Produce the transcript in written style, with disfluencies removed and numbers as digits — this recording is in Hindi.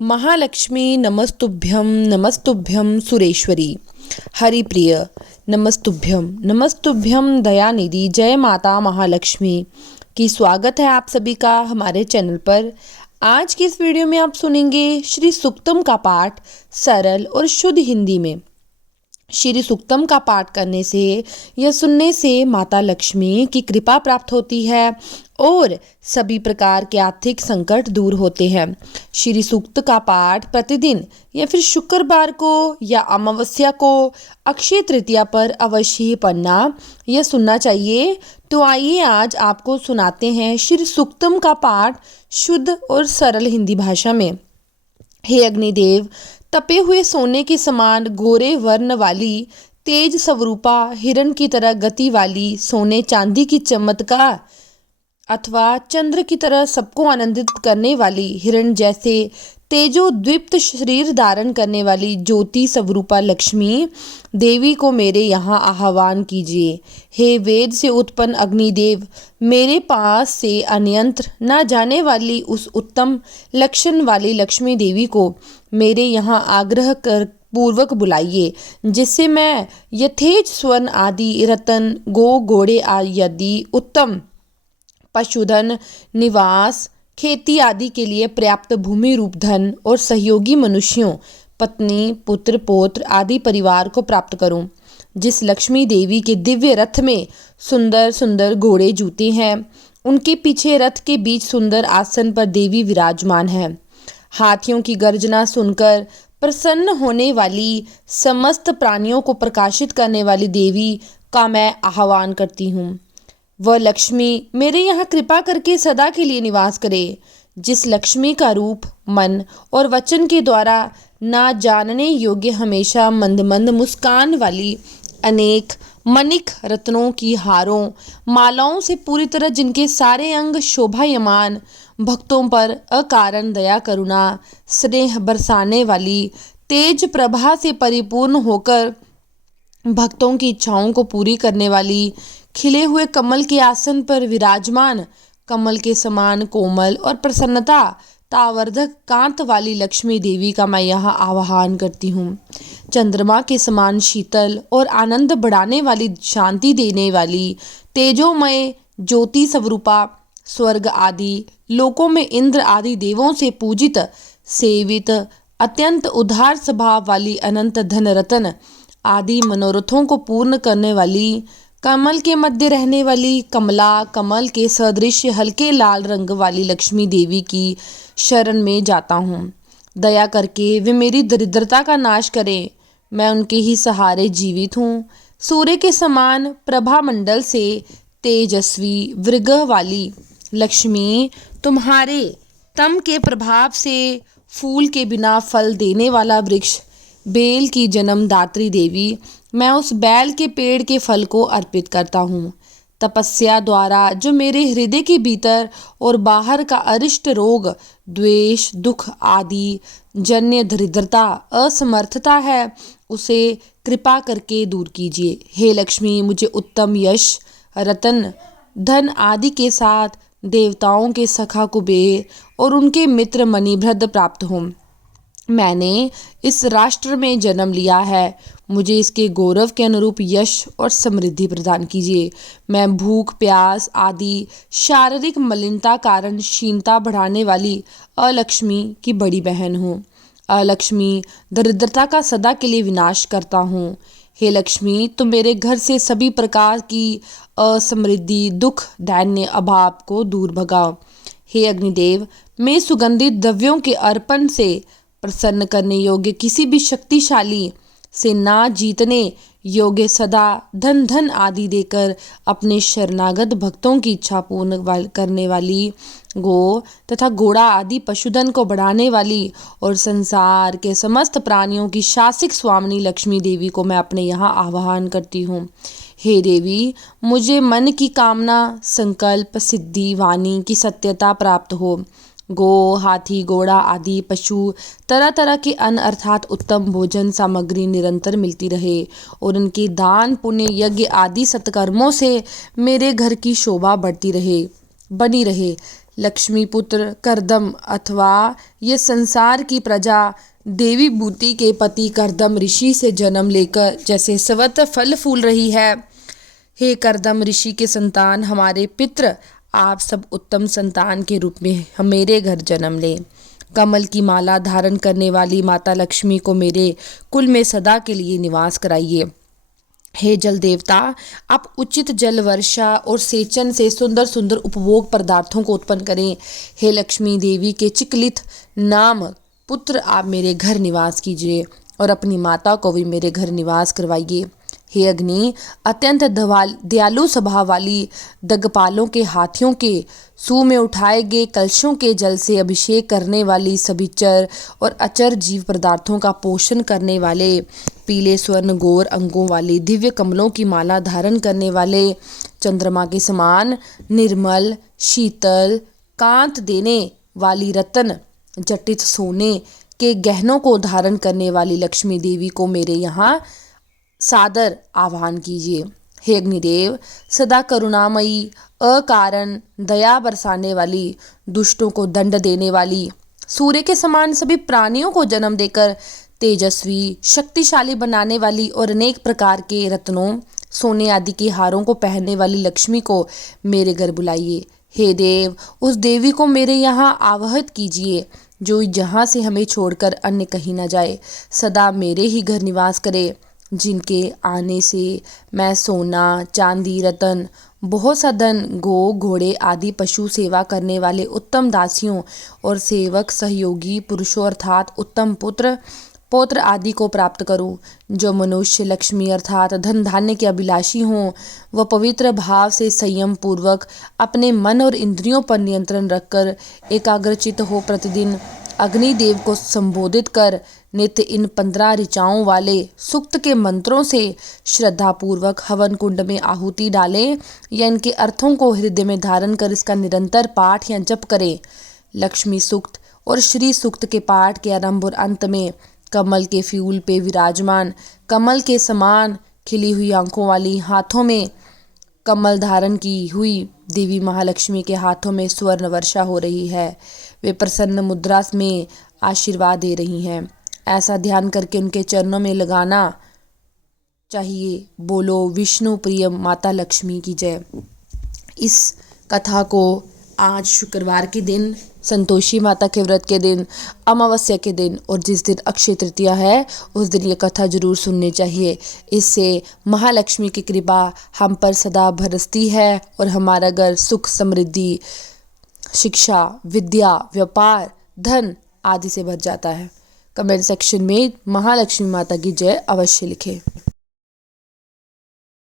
महालक्ष्मी नमस्तुभ्यं नमस्तुभ्यं सुरेश्वरी हरिप्रिय नमस्तुभ्यं नमस्तुभ्यं दयानिधि। जय माता महालक्ष्मी की स्वागत है आप सभी का हमारे चैनल पर। आज की इस वीडियो में आप सुनेंगे श्री सूक्तम का पाठ सरल और शुद्ध हिंदी में। श्री सूक्तम का पाठ करने से या सुनने से माता लक्ष्मी की कृपा प्राप्त होती है और सभी प्रकार के आर्थिक संकट दूर होते हैं। श्री सूक्त का पाठ प्रतिदिन या फिर शुक्रवार को या अमावस्या को अक्षय तृतीया पर अवश्य ही पढ़ना या सुनना चाहिए। तो आइए आज आपको सुनाते हैं श्री सूक्तम का पाठ शुद्ध और सरल हिंदी भाषा में। हे अग्निदेव, तपे हुए सोने के समान गोरे वर्ण वाली, तेज स्वरूपा हिरण की तरह गति वाली, सोने चांदी की चमत्कार अथवा चंद्र की तरह सबको आनंदित करने वाली, हिरण जैसे तेजोद्दीप्त शरीर धारण करने वाली ज्योति स्वरूपा लक्ष्मी देवी को मेरे यहाँ आह्वान कीजिए। हे वेद से उत्पन्न अग्निदेव, मेरे पास से अन्यंत्र न जाने वाली उस उत्तम लक्षण वाली लक्ष्मी देवी को मेरे यहाँ आग्रह कर पूर्वक बुलाइए, जिससे मैं यथेच स्वर्ण आदि रतन गो घोड़े आदि उत्तम पशुधन, निवास, खेती आदि के लिए पर्याप्त भूमि रूप धन और सहयोगी मनुष्यों, पत्नी, पुत्र, पौत्र आदि परिवार को प्राप्त करूं। जिस लक्ष्मी देवी के दिव्य रथ में सुंदर सुंदर घोड़े जूते हैं, उनके पीछे रथ के बीच सुंदर आसन पर देवी विराजमान है। हाथियों की गर्जना सुनकर प्रसन्न होने वाली, समस्त प्राणियों को प्रकाशित करने वाली देवी का मैं आह्वान करती हूँ। वह लक्ष्मी मेरे यहाँ कृपा करके सदा के लिए निवास करे। जिस लक्ष्मी का रूप, मन और वचन के द्वारा ना जानने योग्य, हमेशा मंद मंद मुस्कान वाली, अनेक मणिक रत्नों की हारों मालाओं से पूरी तरह जिनके सारे अंग शोभायमान, भक्तों पर अकारण दया करुणा स्नेह बरसाने वाली, तेज प्रभा से परिपूर्ण होकर भक्तों की इच्छाओं को पूरी करने वाली, खिले हुए कमल के आसन पर विराजमान, कमल के समान कोमल और प्रसन्नता तावर्धक कांत वाली लक्ष्मी देवी का मैं यहाँ आह्वान करती हूँ। चंद्रमा के समान शीतल और आनंद बढ़ाने वाली, शांति देने वाली, तेजोमय ज्योति स्वरूपा, स्वर्ग आदि लोकों में इंद्र आदि देवों से पूजित सेवित, अत्यंत उदार स्वभाव वाली, अनंत धन रतन आदि मनोरथों को पूर्ण करने वाली, कमल के मध्य रहने वाली, कमला कमल के सदृश हल्के लाल रंग वाली लक्ष्मी देवी की शरण में जाता हूँ। दया करके वे मेरी दरिद्रता का नाश करें। मैं उनके ही सहारे जीवित हूँ। सूर्य के समान प्रभा मंडल से तेजस्वी वृग वाली लक्ष्मी, तुम्हारे तम के प्रभाव से फूल के बिना फल देने वाला वृक्ष बेल की जन्मदात्री देवी, मैं उस बैल के पेड़ के फल को अर्पित करता हूँ। तपस्या द्वारा जो मेरे हृदय के भीतर और बाहर का अरिष्ट रोग, द्वेष, दुख आदि जन्य दरिद्रता, असमर्थता है, उसे कृपा करके दूर कीजिए। हे लक्ष्मी, मुझे उत्तम यश, रतन, धन आदि के साथ देवताओं के सखा कुबेर और उनके मित्र मणिभद्र प्राप्त हों। मैंने इस राष्ट्र में जन्म लिया है, मुझे इसके गौरव के अनुरूप यश और समृद्धि प्रदान कीजिए। मैं भूख, प्यास आदि शारीरिक मलिनता कारण क्षीणता बढ़ाने वाली अलक्ष्मी की बड़ी बहन हूँ। अलक्ष्मी दरिद्रता का सदा के लिए विनाश करता हूँ। हे लक्ष्मी, तुम मेरे घर से सभी प्रकार की असमृद्धि, दुख, दैन्य, अभाव को दूर भगाओ। हे अग्निदेव, मैं सुगंधित द्रव्यों के अर्पण से प्रसन्न करने योग्य किसी भी शक्तिशाली से ना जीतने योग्य सदा धन धन आदि देकर अपने शरणागत भक्तों की इच्छा पूर्ण करने वाली, गो तथा घोड़ा आदि पशुधन को बढ़ाने वाली और संसार के समस्त प्राणियों की शासिक स्वामिनी लक्ष्मी देवी को मैं अपने यहाँ आह्वान करती हूँ। हे देवी, मुझे मन की कामना, संकल्प, सिद्धि, वाणी की सत्यता प्राप्त हो। गो, हाथी, घोड़ा आदि पशु, तरह तरह के अन्न अर्थात उत्तम भोजन सामग्री निरंतर मिलती रहे और उनके दान, पुण्य, यज्ञ आदि सत्कर्मों से मेरे घर की शोभा बढ़ती रहे, बनी रहे। लक्ष्मी पुत्र करदम अथवा ये संसार की प्रजा देवी बूटी के पति करदम ऋषि से जन्म लेकर जैसे सर्वत्र फल फूल रही है। हे करदम ऋषि के संतान, हमारे पित्र, आप सब उत्तम संतान के रूप में मेरे घर जन्म लें। कमल की माला धारण करने वाली माता लक्ष्मी को मेरे कुल में सदा के लिए निवास कराइए। हे जल देवता, आप उचित जल वर्षा और सेचन से सुंदर सुंदर उपभोग पदार्थों को उत्पन्न करें। हे लक्ष्मी देवी के चिकलित नाम पुत्र, आप मेरे घर निवास कीजिए और अपनी माता को भी मेरे घर निवास करवाइए। हे अग्नि, अत्यंत दयालु स्वभाव वाली दग्गपालों के हाथियों के सू में उठाए गए कलशों के जल से अभिषेक करने वाली सभी चर और अचर जीव पदार्थों का पोषण करने वाले पीले स्वर्ण गौर अंगों वाले दिव्य कमलों की माला धारण करने वाले चंद्रमा के समान निर्मल शीतल कांत देने वाली रत्न जटित सोने के गहनों को धारण करने वाली लक्ष्मी देवी को मेरे यहाँ सादर आह्वान कीजिए। हे अग्निदेव, सदा करुणामयी, अकारण दया बरसाने वाली, दुष्टों को दंड देने वाली, सूर्य के समान सभी प्राणियों को जन्म देकर तेजस्वी शक्तिशाली बनाने वाली और अनेक प्रकार के रत्नों सोने आदि के हारों को पहनने वाली लक्ष्मी को मेरे घर बुलाइए। हे देव, उस देवी को मेरे यहाँ आवाहित कीजिए जो जहाँ से हमें छोड़कर अन्य कहीं न जाए, सदा मेरे ही घर निवास करे, जिनके आने से मैं सोना चांदी रतन बहुत सा धन गो घोड़े आदि पशु सेवा करने वाले उत्तम दासियों और सेवक सहयोगी पुरुषों अर्थात उत्तम पुत्र पौत्र आदि को प्राप्त करूं। जो मनुष्य लक्ष्मी अर्थात धन धान्य के अभिलाषी हों, वह पवित्र भाव से संयम पूर्वक अपने मन और इंद्रियों पर नियंत्रण रखकर एकाग्रचित हो प्रतिदिन अग्निदेव को संबोधित कर नित्य इन 15 ऋचाओं वाले सूक्त के मंत्रों से श्रद्धापूर्वक हवन कुंड में आहुति डालें या इनके अर्थों को हृदय में धारण कर इसका निरंतर पाठ या जप करें। लक्ष्मी सूक्त और श्री सूक्त के पाठ के आरंभ और अंत में कमल के फूल पे विराजमान कमल के समान खिली हुई आंखों वाली, हाथों में कमल धारण की हुई देवी महालक्ष्मी के हाथों में स्वर्ण वर्षा हो रही है। वे प्रसन्न मुद्रा में आशीर्वाद दे रही हैं। ऐसा ध्यान करके उनके चरणों में लगाना चाहिए। बोलो विष्णु प्रिय माता लक्ष्मी की जय। इस कथा को आज शुक्रवार के दिन, संतोषी माता के व्रत के दिन, अमावस्या के दिन और जिस दिन अक्षय तृतीया है उस दिन ये कथा जरूर सुननी चाहिए। इससे महालक्ष्मी की कृपा हम पर सदा बरसती है और हमारा घर सुख समृद्धि शिक्षा विद्या व्यापार धन आदि से भर जाता है। कमेंट सेक्शन में महालक्ष्मी माता की जय अवश्य लिखें।